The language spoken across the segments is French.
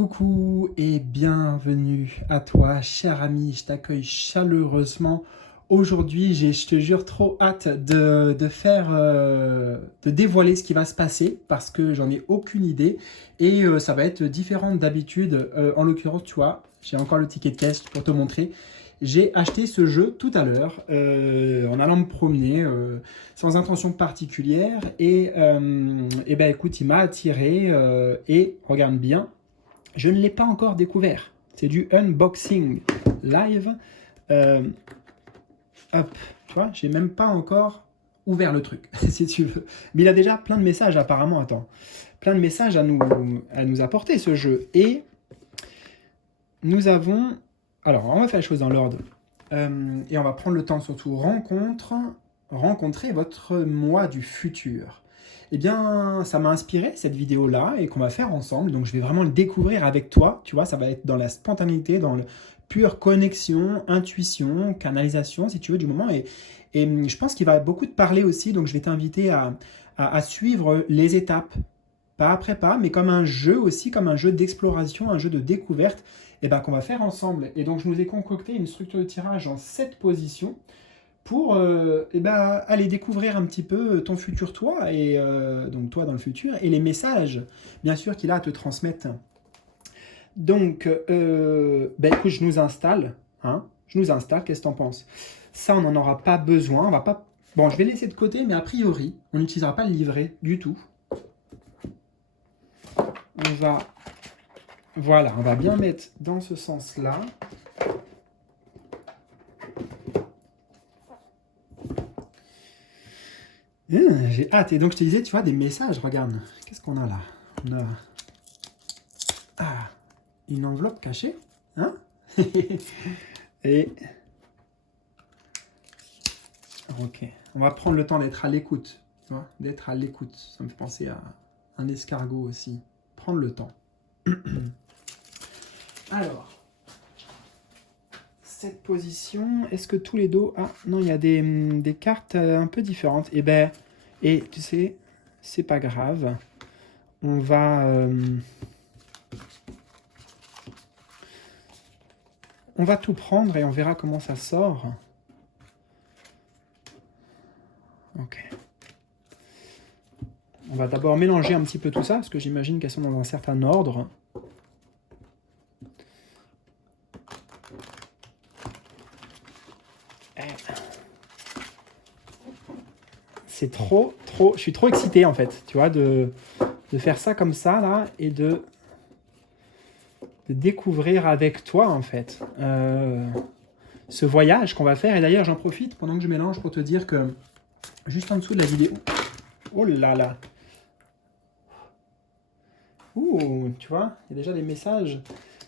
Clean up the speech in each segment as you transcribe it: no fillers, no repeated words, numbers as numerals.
Coucou et bienvenue à toi, cher ami, je t'accueille chaleureusement. Aujourd'hui, je te jure, trop hâte de dévoiler ce qui va se passer parce que j'en ai aucune idée et ça va être différent d'habitude. En l'occurrence, tu vois, j'ai encore le ticket de caisse pour te montrer. J'ai acheté ce jeu tout à l'heure en allant me promener sans intention particulière et ben écoute, il m'a attiré et regarde bien. Je ne l'ai pas encore découvert. C'est du unboxing live. Euh, Hop, tu vois, j'ai même pas encore ouvert le truc, si tu veux. Mais il a déjà plein de messages apparemment, attends. Plein de messages à nous apporter ce jeu. Et nous avons... Alors, on va faire les choses dans l'ordre. Et on va prendre le temps surtout rencontrer votre moi du futur. Eh bien, ça m'a inspiré cette vidéo-là et qu'on va faire ensemble. Donc, je vais vraiment le découvrir avec toi. Tu vois, ça va être dans la spontanéité, dans le pure connexion, intuition, canalisation, si tu veux, du moment. Et je pense qu'il va beaucoup te parler aussi. Donc, je vais t'inviter à suivre les étapes, pas après pas, mais comme un jeu aussi, comme un jeu d'exploration, un jeu de découverte, et ben, qu'on va faire ensemble. Et donc, je nous ai concocté une structure de tirage en 7 positions pour aller découvrir un petit peu ton futur toi, et donc toi dans le futur, et les messages, bien sûr, qu'il a à te transmettre. Donc, écoute, je nous installe, hein, qu'est-ce que t'en penses? Ça, on n'en aura pas besoin, on va pas... Bon, je vais laisser de côté, mais a priori, on n'utilisera pas le livret du tout. On va... Voilà, on va bien mettre dans ce sens-là. J'ai hâte. Et donc, je te disais, tu vois, des messages, regarde. Qu'est-ce qu'on a là? On a... Ah, une enveloppe cachée. Hein? Et... Ok. On va prendre le temps d'être à l'écoute. Tu vois, d'être à l'écoute. Ça me fait penser à un escargot aussi. Prendre le temps. Alors... Cette position, est-ce que tous les dos... Ah, non, il y a des cartes un peu différentes. Et tu sais, c'est pas grave. On va tout prendre et on verra comment ça sort. Ok. On va d'abord mélanger un petit peu tout ça, parce que j'imagine qu'elles sont dans un certain ordre. C'est trop... Je suis trop excité, en fait, tu vois, de faire ça comme ça, là, et de découvrir avec toi, en fait, ce voyage qu'on va faire. Et d'ailleurs, j'en profite, pendant que je mélange, pour te dire que, juste en dessous de la vidéo... Oh là là! Ouh, tu vois, il y a déjà des messages.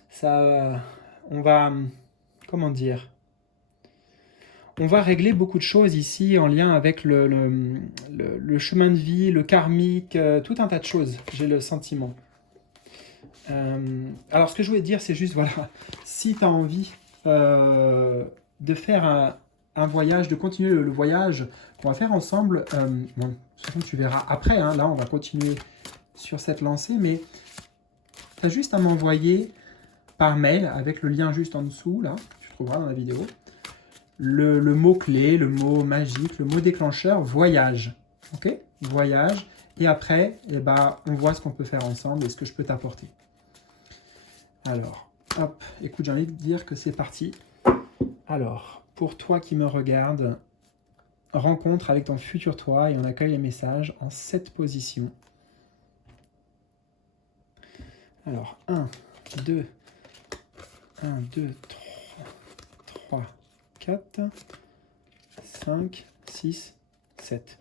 Ça... On va... Comment dire? On va régler beaucoup de choses ici en lien avec le chemin de vie, le karmique, tout un tas de choses, j'ai le sentiment. Alors, ce que je voulais te dire, c'est juste, voilà, si tu as envie de faire un voyage, de continuer le voyage qu'on va faire ensemble, bon, de toute façon, tu verras après, hein, là, on va continuer sur cette lancée, mais tu as juste à m'envoyer par mail, avec le lien juste en dessous, là, que tu trouveras dans la vidéo, le mot-clé, le mot magique, le mot déclencheur, voyage. Ok? Voyage. Et après, on voit ce qu'on peut faire ensemble et ce que je peux t'apporter. Alors, hop, écoute, j'ai envie de dire que c'est parti. Alors, pour toi qui me regarde, rencontre avec ton futur toi et on accueille les messages en 7 positions. Alors, 1, 2, 3, 4, 5, 6, 7.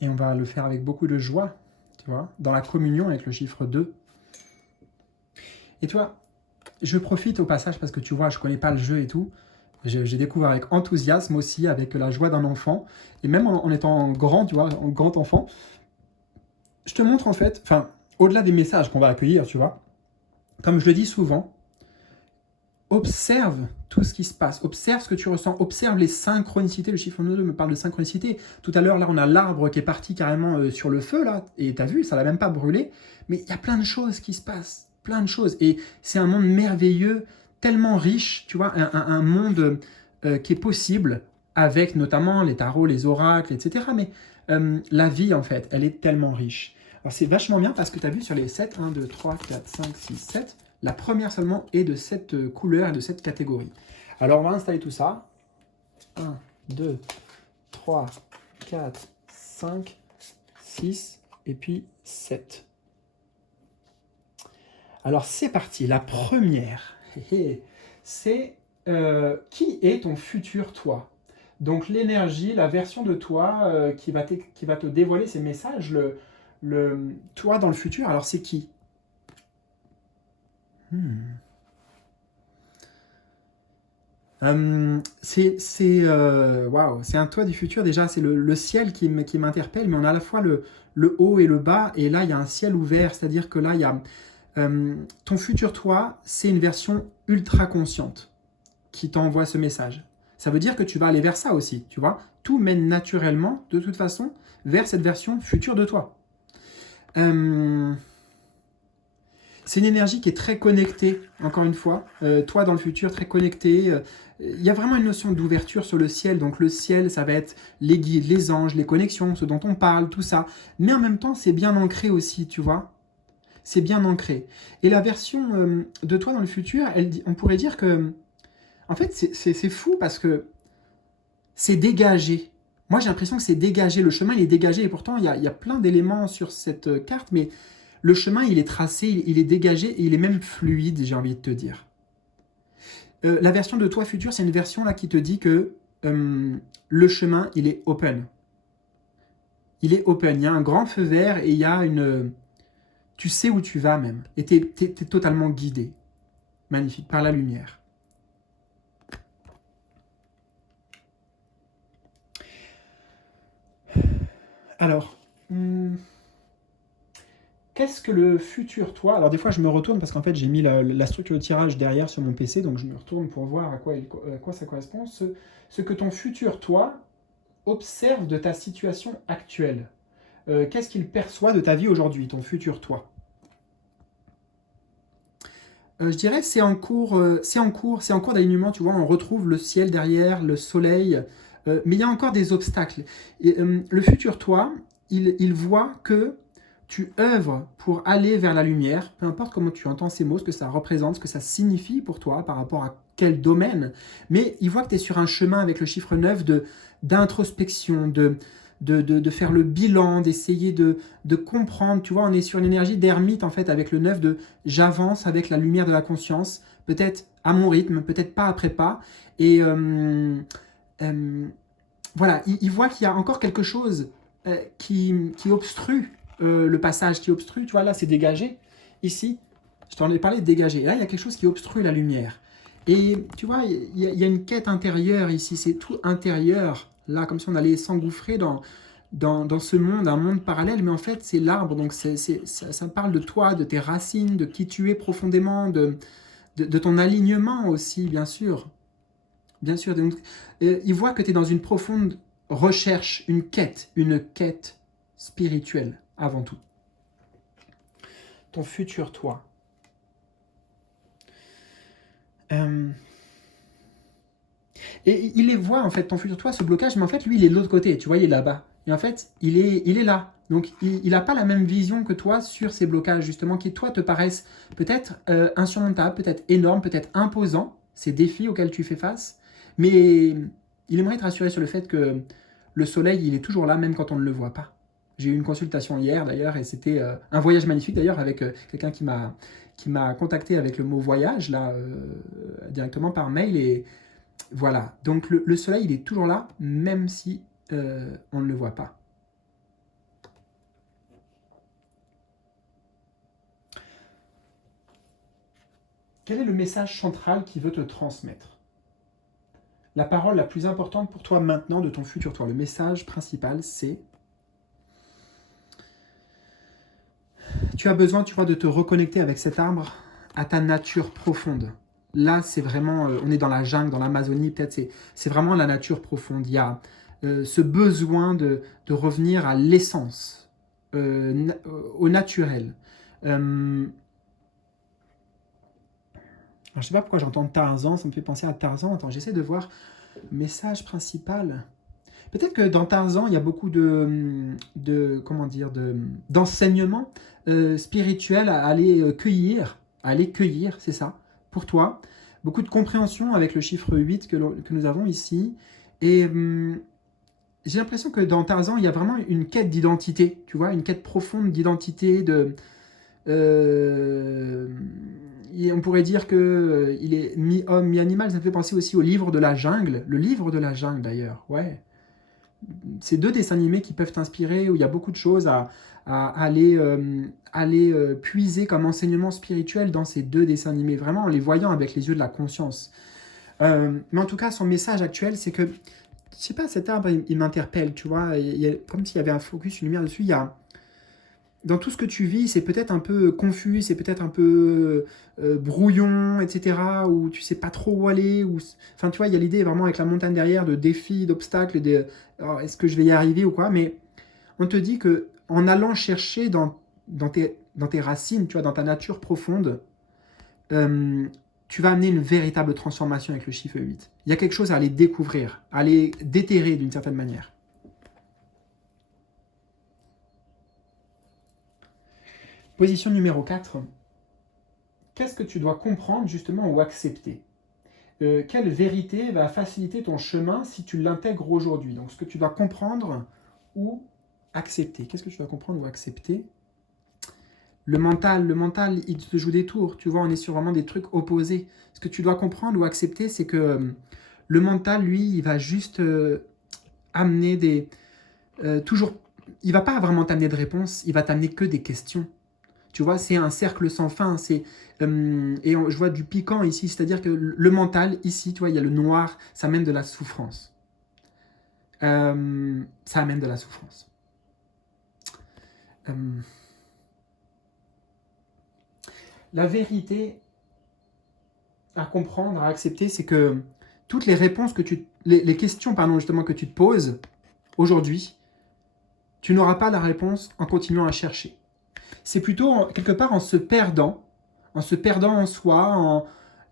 Et on va le faire avec beaucoup de joie, tu vois, dans la communion avec le chiffre 2. Et toi, je profite au passage parce que tu vois, je ne connais pas le jeu et tout. J'ai découvert avec enthousiasme aussi, avec la joie d'un enfant. Et même en étant grand, tu vois, en grand enfant, je te montre en fait, enfin, au-delà des messages qu'on va accueillir, tu vois, comme je le dis souvent, observe tout ce qui se passe, observe ce que tu ressens, observe les synchronicités. Le chiffre 2 me parle de synchronicité. Tout à l'heure, là, on a l'arbre qui est parti carrément sur le feu, là, et tu as vu, ça l'a même pas brûlé. Mais il y a plein de choses qui se passent, plein de choses. Et c'est un monde merveilleux, tellement riche, tu vois, un monde qui est possible, avec notamment les tarots, les oracles, etc. Mais la vie, en fait, elle est tellement riche. Alors c'est vachement bien parce que tu as vu sur les 7, 1, 2, 3, 4, 5, 6, 7, la première seulement est de cette couleur et de cette catégorie. Alors on va installer tout ça. 1, 2, 3, 4, 5, 6 et puis 7. Alors c'est parti, la première, c'est qui est ton futur toi? Donc l'énergie, la version de toi qui va te dévoiler ces messages, le toi dans le futur, alors c'est qui? Waouh, c'est un toi du futur. Déjà, c'est le ciel qui m'interpelle, mais on a à la fois le haut et le bas, et là, il y a un ciel ouvert, c'est-à-dire que là, il y a ton futur toi, c'est une version ultra consciente qui t'envoie ce message. Ça veut dire que tu vas aller vers ça aussi, tu vois. Tout mène naturellement, de toute façon, vers cette version future de toi. C'est une énergie qui est très connectée, encore une fois. Toi, dans le futur, très connecté. Il y a vraiment une notion d'ouverture sur le ciel. Donc le ciel, ça va être les guides, les anges, les connexions, ce dont on parle, tout ça. Mais en même temps, c'est bien ancré aussi, tu vois. C'est bien ancré. Et la version de toi dans le futur, on pourrait dire que... En fait, c'est fou parce que c'est dégagé. Moi, j'ai l'impression que c'est dégagé. Le chemin, il est dégagé. Et pourtant, il y a plein d'éléments sur cette carte, mais le chemin, il est tracé, il est dégagé et il est même fluide, j'ai envie de te dire. La version de toi futur, c'est une version là qui te dit que le chemin, il est open. Il est open. Il y a un grand feu vert et il y a une... Tu sais où tu vas même. Et tu es totalement guidé. Magnifique, par la lumière. Alors, qu'est-ce que le futur toi? Alors des fois je me retourne parce qu'en fait j'ai mis la structure de tirage derrière sur mon PC, donc je me retourne pour voir à quoi ça correspond. Ce que ton futur toi observe de ta situation actuelle. Qu'est-ce qu'il perçoit de ta vie aujourd'hui, ton futur toi? Je dirais c'est en cours d'alignement, tu vois, on retrouve le ciel derrière, le soleil, mais il y a encore des obstacles. Et, le futur toi, il voit que tu œuvres pour aller vers la lumière, peu importe comment tu entends ces mots, ce que ça représente, ce que ça signifie pour toi, par rapport à quel domaine, mais il voit que tu es sur un chemin avec le chiffre 9 d'introspection, de faire le bilan, d'essayer de comprendre. Tu vois, on est sur l'énergie d'ermite, en fait, avec le 9 de j'avance avec la lumière de la conscience, peut-être à mon rythme, peut-être pas après pas. Et voilà, il voit qu'il y a encore quelque chose qui obstrue le passage, qui obstrue. Tu vois, là, c'est dégagé. Ici, je t'en ai parlé de dégager. Là, il y a quelque chose qui obstrue la lumière. Et tu vois, il y a une quête intérieure ici, c'est tout intérieur. Là, comme si on allait s'engouffrer dans ce monde, un monde parallèle, mais en fait, c'est l'arbre. Donc, ça parle de toi, de tes racines, de qui tu es profondément, de ton alignement aussi, bien sûr. Bien sûr. Donc, il voit que tu es dans une profonde recherche, une quête spirituelle, avant tout. Ton futur toi. Et il les voit, en fait, ton futur toi, ce blocage, mais en fait, lui, il est de l'autre côté, tu vois, il est là-bas. Et en fait, il est là. Donc, il n'a pas la même vision que toi sur ces blocages, justement, qui, toi, te paraissent peut-être insurmontables, peut-être énormes, peut-être imposants, ces défis auxquels tu fais face. Mais il aimerait te rassurer sur le fait que le soleil, il est toujours là, même quand on ne le voit pas. J'ai eu une consultation hier, d'ailleurs, et c'était un voyage magnifique, d'ailleurs, avec quelqu'un qui m'a contacté avec le mot voyage, là, directement par mail, et voilà, donc le soleil, il est toujours là, même si on ne le voit pas. Quel est le message central qu'il veut te transmettre? La parole la plus importante pour toi maintenant de ton futur toi, le message principal, c'est... Tu as besoin, tu vois, de te reconnecter avec cet arbre à ta nature profonde. Là, c'est vraiment, on est dans la jungle, dans l'Amazonie, peut-être, c'est vraiment la nature profonde. Il y a ce besoin de revenir à l'essence, au naturel. Euh, alors, je ne sais pas pourquoi j'entends Tarzan, ça me fait penser à Tarzan. Attends, j'essaie de voir le message principal. Peut-être que dans Tarzan, il y a beaucoup comment dire, d'enseignements spirituels à aller cueillir, c'est ça, pour toi. Beaucoup de compréhension avec le chiffre 8 que nous avons ici. Et j'ai l'impression que dans Tarzan, il y a vraiment une quête d'identité, tu vois, une quête profonde d'identité, euh, on pourrait dire que il est mi-homme, mi-animal. Ça me fait penser aussi au livre de la jungle. Le livre de la jungle, d'ailleurs, ouais. C'est deux dessins animés qui peuvent t'inspirer, où il y a beaucoup de choses à aller puiser comme enseignement spirituel dans ces deux dessins animés, vraiment en les voyant avec les yeux de la conscience. Mais en tout cas, son message actuel, c'est que, je sais pas, cet arbre, il m'interpelle, tu vois, comme s'il y avait un focus, une lumière dessus. Dans tout ce que tu vis, c'est peut-être un peu confus, c'est peut-être un peu brouillon, etc., où tu sais pas trop où aller. Enfin, tu vois, il y a l'idée vraiment avec la montagne derrière de défis, d'obstacles, oh, est-ce que je vais y arriver ou quoi. Mais on te dit que en allant chercher dans tes racines, tu vois, dans ta nature profonde, euh, tu vas amener une véritable transformation avec le chiffre 8. Il y a quelque chose à aller découvrir, à aller déterrer d'une certaine manière. Position numéro 4. Qu'est-ce que tu dois comprendre justement ou accepter? Quelle vérité va faciliter ton chemin si tu l'intègres aujourd'hui? Donc ce que tu dois comprendre ou accepter. Qu'est-ce que tu dois comprendre ou accepter? Le mental, il te joue des tours. Tu vois, on est sur vraiment des trucs opposés. Ce que tu dois comprendre ou accepter, c'est que le mental, lui, il va juste amener toujours. Il va pas vraiment t'amener de réponses, il va t'amener que des questions. Tu vois, c'est un cercle sans fin. Je vois du piquant ici, c'est-à-dire que le mental, ici, tu vois, il y a le noir, ça amène de la souffrance. Ça amène de la souffrance. Euh, la vérité à comprendre, à accepter, c'est que toutes les réponses les questions, pardon, justement, que tu te poses aujourd'hui, tu n'auras pas la réponse en continuant à chercher. C'est plutôt quelque part en se perdant en soi,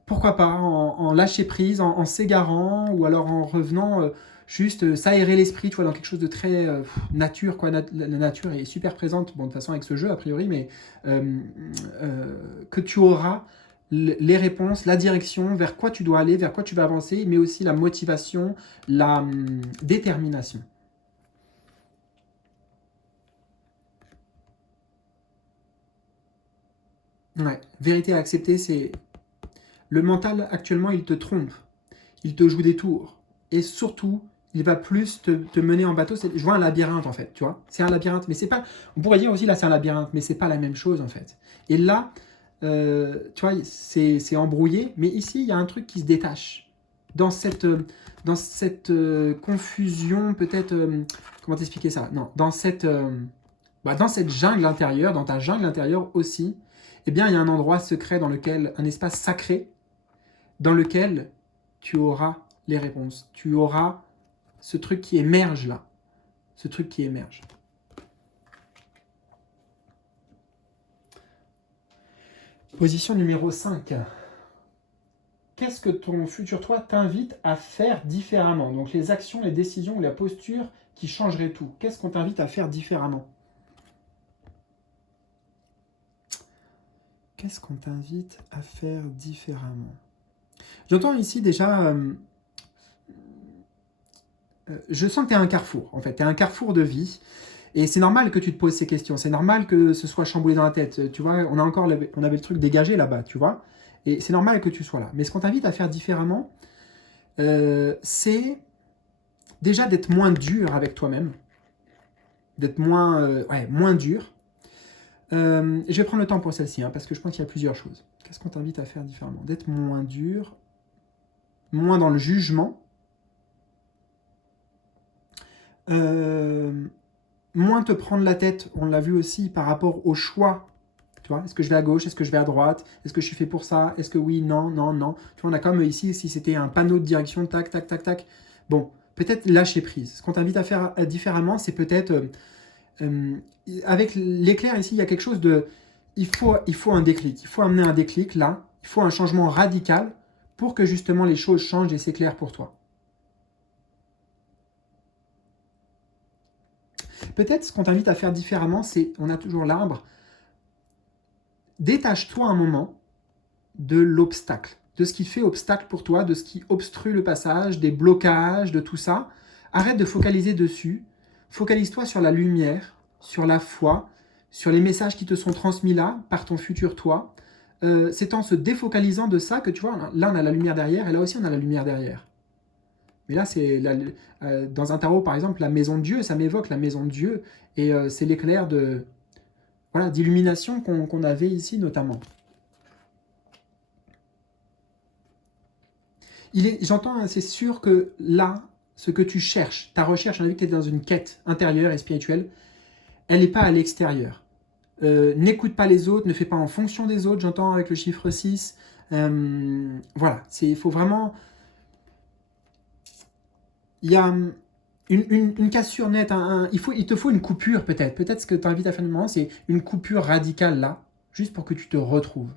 pourquoi pas, en lâcher prise, en s'égarant, ou alors en revenant juste s'aérer l'esprit, tu vois, dans quelque chose de très nature, quoi. La nature est super présente, bon, de toute façon avec ce jeu a priori, mais que tu auras les réponses, la direction, vers quoi tu dois aller, vers quoi tu vas avancer, mais aussi la motivation, la détermination. Ouais, vérité à accepter, c'est le mental actuellement, il te trompe, il te joue des tours, et surtout, il va plus te mener en bateau. Je vois un labyrinthe en fait, tu vois. C'est un labyrinthe, mais c'est pas. On pourrait dire aussi là, c'est un labyrinthe, mais c'est pas la même chose en fait. Et là, tu vois, c'est embrouillé, mais ici, il y a un truc qui se détache. Dans cette confusion, peut-être. Comment t'expliquer ça? Non, dans cette jungle intérieure, dans ta jungle intérieure aussi, eh bien, il y a un endroit secret dans lequel, un espace sacré, dans lequel tu auras les réponses. Tu auras ce truc qui émerge là. Ce truc qui émerge. Position numéro 5. Qu'est-ce que ton futur toi t'invite à faire différemment? Donc les actions, les décisions ou la posture qui changeraient tout. Qu'est-ce qu'on t'invite à faire différemment? Qu'est-ce qu'on t'invite à faire différemment? J'entends ici déjà... je sens que tu es à un carrefour, en fait. Tu es à un carrefour de vie. Et c'est normal que tu te poses ces questions. C'est normal que ce soit chamboulé dans la tête. Tu vois, on avait le truc dégagé là-bas, tu vois. Et c'est normal que tu sois là. Mais ce qu'on t'invite à faire différemment, c'est déjà d'être moins dur avec toi-même. D'être moins dur. Je vais prendre le temps pour celle-ci, hein, parce que je pense qu'il y a plusieurs choses. Qu'est-ce qu'on t'invite à faire différemment? D'être moins dur, moins dans le jugement, moins te prendre la tête, on l'a vu aussi par rapport au choix Tu vois, est-ce que je vais à gauche, est-ce que je vais à droite, est-ce que je suis fait pour ça, est-ce que oui, non, non, non. Tu vois, on a comme ici, si c'était un panneau de direction, tac, tac, tac, tac. Bon, peut-être lâcher prise. Ce qu'on t'invite à faire différemment, c'est peut-être, avec l'éclair ici, il y a quelque chose de, il faut un déclic, il faut amener un déclic là, il faut un changement radical pour que justement les choses changent et s'éclairent pour toi. Peut-être ce qu'on t'invite à faire différemment, c'est, on a toujours l'arbre, détache-toi un moment de l'obstacle, de ce qui fait obstacle pour toi, de ce qui obstrue le passage, des blocages, de tout ça. Arrête de focaliser dessus, focalise-toi sur la lumière, sur la foi, sur les messages qui te sont transmis là, par ton futur toi. C'est en se défocalisant de ça que tu vois, là on a la lumière derrière, et là aussi on a la lumière derrière. Mais là, c'est dans un tarot, par exemple, la maison de Dieu, ça m'évoque la maison de Dieu, et c'est l'éclair de voilà, d'illumination qu'on avait ici notamment. J'entends, c'est sûr que là, ce que tu cherches, ta recherche, on a vu que tu es dans une quête intérieure et spirituelle, elle n'est pas à l'extérieur. N'écoute pas les autres, ne fais pas en fonction des autres, j'entends avec le chiffre 6. Voilà, il faut vraiment... Il y a une cassure nette, il te faut une coupure peut-être. Peut-être ce que tu invites à faire de moment, c'est une coupure radicale là, juste pour que tu te retrouves.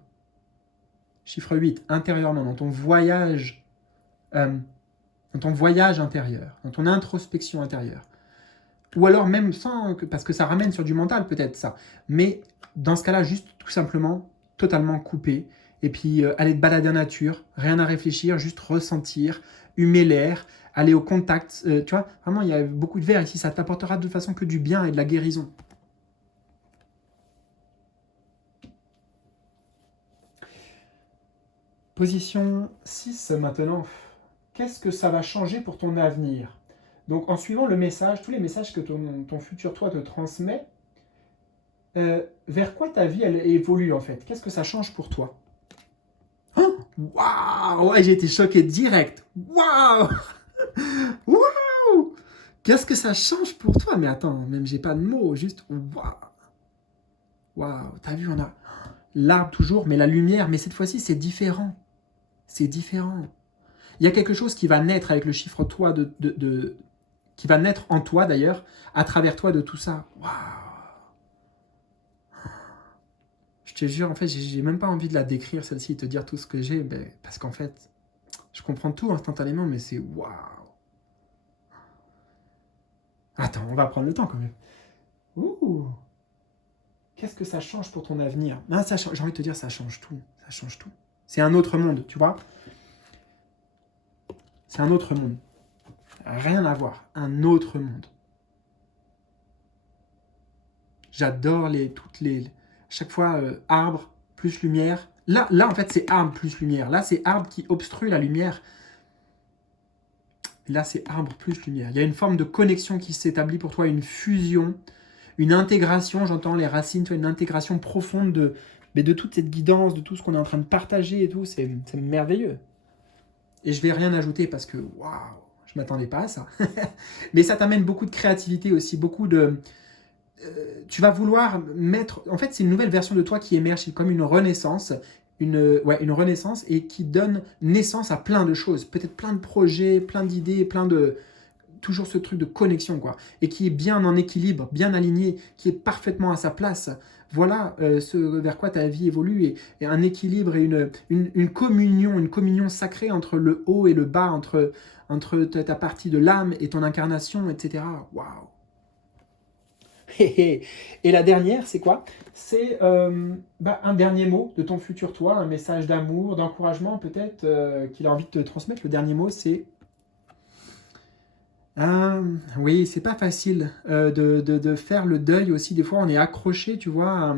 Chiffre 8, intérieurement, dans ton voyage intérieur, dans ton introspection intérieure. Ou alors même sans, parce que ça ramène sur du mental peut-être ça. Mais dans ce cas-là, juste tout simplement, totalement couper. Et puis aller te balader en nature, rien à réfléchir, juste ressentir, humer l'air, aller au contact. Tu vois, vraiment, il y a beaucoup de verre ici, ça t'apportera de toute façon que du bien et de la guérison. Position 6 maintenant. Qu'est-ce que ça va changer pour ton avenir? Donc en suivant le message, tous les messages que ton futur toi te transmet, vers quoi ta vie elle évolue en fait? Qu'est-ce que ça change pour toi? Oh, waouh! Ouais, j'ai été choqué direct. Waouh! Waouh! Qu'est-ce que ça change pour toi? Mais attends, même j'ai pas de mots, juste waouh! Waouh! T'as vu, on a l'arbre toujours, mais la lumière, mais cette fois-ci c'est différent. C'est différent. Il y a quelque chose qui va naître avec le chiffre toi qui va naître en toi d'ailleurs, à travers toi de tout ça. Waouh! Je te jure, en fait, j'ai même pas envie de la décrire celle-ci, te dire tout ce que j'ai, parce qu'en fait, je comprends tout instantanément, mais c'est waouh! Attends, on va prendre le temps quand même. Ouh! Qu'est-ce que ça change pour ton avenir? Ah, j'ai envie de te dire, ça change tout. Ça change tout. C'est un autre monde, tu vois? C'est un autre monde. Rien à voir. Un autre monde. J'adore chaque fois, arbre plus lumière. Là, en fait, c'est arbre plus lumière. Là, c'est arbre qui obstrue la lumière. Là, c'est arbre plus lumière. Il y a une forme de connexion qui s'établit pour toi, une fusion, une intégration, j'entends les racines, une intégration profonde de toute cette guidance, de tout ce qu'on est en train de partager et tout. C'est merveilleux. Et je ne vais rien ajouter parce que, waouh, je ne m'attendais pas à ça. Mais ça t'amène beaucoup de créativité aussi, beaucoup de... tu vas vouloir mettre... En fait, c'est une nouvelle version de toi qui émerge, c'est comme une renaissance, une renaissance et qui donne naissance à plein de choses. Peut-être plein de projets, plein d'idées, plein de... Toujours ce truc de connexion, quoi. Et qui est bien en équilibre, bien aligné, qui est parfaitement à sa place. Voilà ce vers quoi ta vie évolue, et un équilibre et une communion sacrée entre le haut et le bas, entre ta partie de l'âme et ton incarnation, etc. Waouh! Et la dernière, c'est quoi? C'est un dernier mot de ton futur toi, un message d'amour, d'encouragement peut-être qu'il a envie de te transmettre. Le dernier mot, c'est... oui, c'est pas facile de faire le deuil aussi. Des fois, on est accroché, tu vois,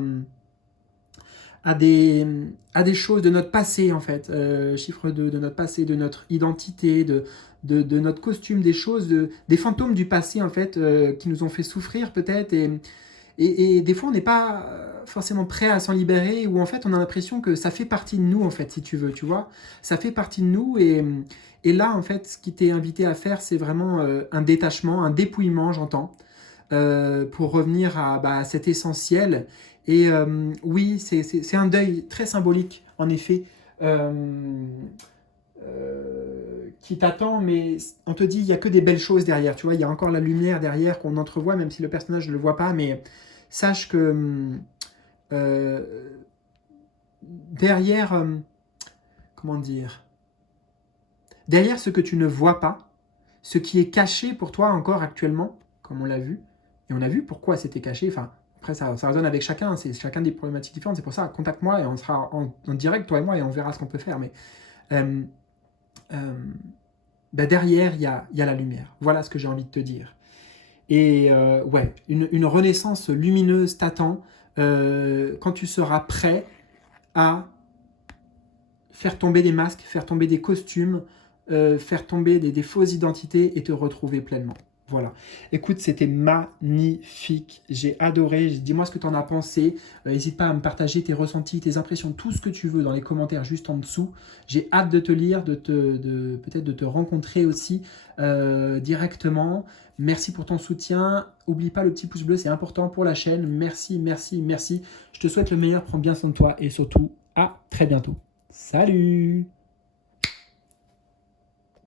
à des choses de notre passé, en fait. Chiffre de notre passé, de notre identité, de notre costume, des choses, des fantômes du passé, en fait, qui nous ont fait souffrir, peut-être. Et des fois, on n'est pas forcément prêt à s'en libérer, ou en fait, on a l'impression que ça fait partie de nous, en fait, si tu veux, tu vois. Ça fait partie de nous, et là, en fait, ce qui t'est invité à faire, c'est vraiment un détachement, un dépouillement, j'entends, pour revenir à cet essentiel Et oui, c'est un deuil très symbolique, en effet, euh, qui t'attend, mais on te dit, il n'y a que des belles choses derrière, tu vois, il y a encore la lumière derrière qu'on entrevoit, même si le personnage ne le voit pas, mais sache que euh, derrière, comment dire, derrière ce que tu ne vois pas, ce qui est caché pour toi encore actuellement, comme on l'a vu, et on a vu pourquoi c'était caché, enfin, après ça résonne avec chacun, c'est chacun des problématiques différentes, c'est pour ça, contacte-moi et on sera en direct, toi et moi, et on verra ce qu'on peut faire, mais euh, euh, ben derrière, il y a la lumière. Voilà ce que j'ai envie de te dire. Et ouais, une renaissance lumineuse t'attend quand tu seras prêt à faire tomber des masques, faire tomber des costumes, faire tomber des fausses identités et te retrouver pleinement. Voilà. Écoute, c'était magnifique. J'ai adoré. Dis-moi ce que tu en as pensé. N'hésite pas à me partager tes ressentis, tes impressions, tout ce que tu veux dans les commentaires juste en dessous. J'ai hâte de te lire, peut-être de te rencontrer aussi directement. Merci pour ton soutien. Oublie pas le petit pouce bleu, c'est important pour la chaîne. Merci, merci, merci. Je te souhaite le meilleur. Prends bien soin de toi et surtout, à très bientôt. Salut!